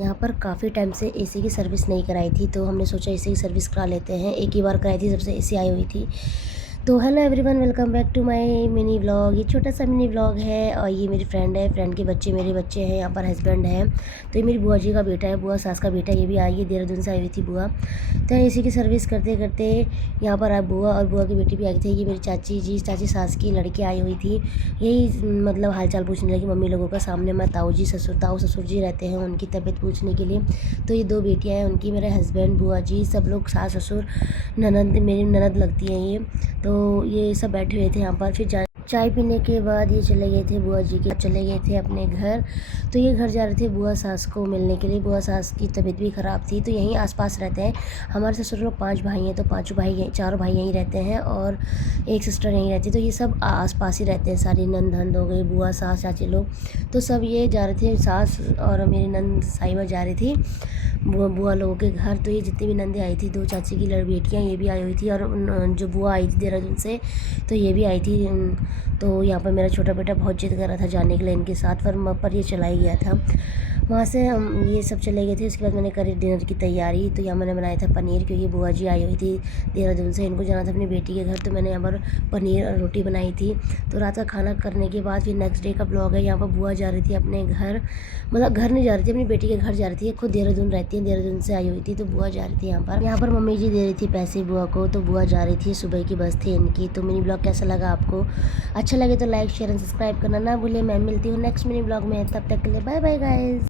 यहाँ पर काफ़ी टाइम से एसी की सर्विस नहीं कराई थी, तो हमने सोचा एसी की सर्विस करा लेते हैं। एक ही बार कराई थी जब से एसी आई हुई थी। तो hello everyone, welcome back to my mini vlog. ये छोटा सा मिनी व्लॉग है और ये मेरी फ्रेंड है, फ्रेंड के बच्चे मेरे बच्चे हैं, यहाँ पर हस्बैंड है। तो ये मेरी बुआ जी का बेटा है, बुआ सास का बेटा, ये भी आई है, देहरादून से आई हुई थी बुआ। तो इसी की सर्विस करते करते यहाँ पर आई बुआ, और बुआ की बेटी भी आई थी। ये मेरी चाची जी, चाची सास की लड़की आई हुई थी। यही मतलब हालचाल पूछने लगी मम्मी लोगों का। सामने मैं ताऊ जी ताऊ ससुर जी रहते हैं, उनकी तबीयत पूछने के लिए। तो ये 2 बेटियाँ हैं उनकी, मेरे हस्बैंड, बुआ जी, सब लोग, सास ससुर, ननद, मेरी ननद लगती हैं ये। तो ये सब बैठे हुए थे यहाँ पर। फिर चाय पीने के बाद ये चले गए थे, बुआ जी के चले गए थे अपने घर। तो ये घर जा रहे थे बुआ सास को मिलने के लिए। बुआ सास की तबीयत भी ख़राब थी, तो यहीं आसपास रहते हैं। हमारे ससुर लोग 5 भाई हैं, तो 5 भाई, 4 भाई यहीं रहते हैं और एक सिस्टर यहीं रहती है। तो ये सब आसपास ही रहते हैं, सारी नंद हो गई, बुआ सास चाची लोग। तो सब ये जा रहे थे, सास और मेरी नंद साहिबा जा रही थी बुआ लोगों के घर। तो ये जितनी भी नंदे आई थी, 2 चाची की बेटियाँ, ये भी आई हुई थी। और जो बुआ आई थी देहरादून से, तो ये भी आई थी। तो यहाँ पर मेरा छोटा बेटा बहुत जिद कर रहा था जाने के लिए इनके साथ, पर ये चला ही गया था। वहाँ से हम ये सब चले गए थे। उसके बाद मैंने करी डिनर की तैयारी। तो यहाँ मैंने बनाया था पनीर, क्योंकि बुआ जी आई हुई थी देहरादून से, इनको जाना था अपनी बेटी के घर। तो मैंने यहाँ पर पनीर और रोटी बनाई थी। तो रात का खाना करने के बाद फिर नेक्स्ट डे का ब्लॉग है। यहाँ पर बुआ जा रही थी अपने घर, मतलब घर नहीं जा रही थी, अपनी बेटी के घर जा रही थी। खुद देहरादून रहती है, देहरादून से आई हुई थी, तो बुआ जा रही थी यहाँ पर मम्मी जी दे रही थी पैसे बुआ को। तो बुआ जा रही थी, सुबह की बस थी इनकी। तो मिनी ब्लॉग कैसा लगा आपको? अच्छा लगे तो लाइक शेयर एंड सब्सक्राइब करना ना भूलें। मैं मिलती हूँ नेक्स्ट मिनी ब्लॉग में, तब तक के लिए बाय बाय गाइज।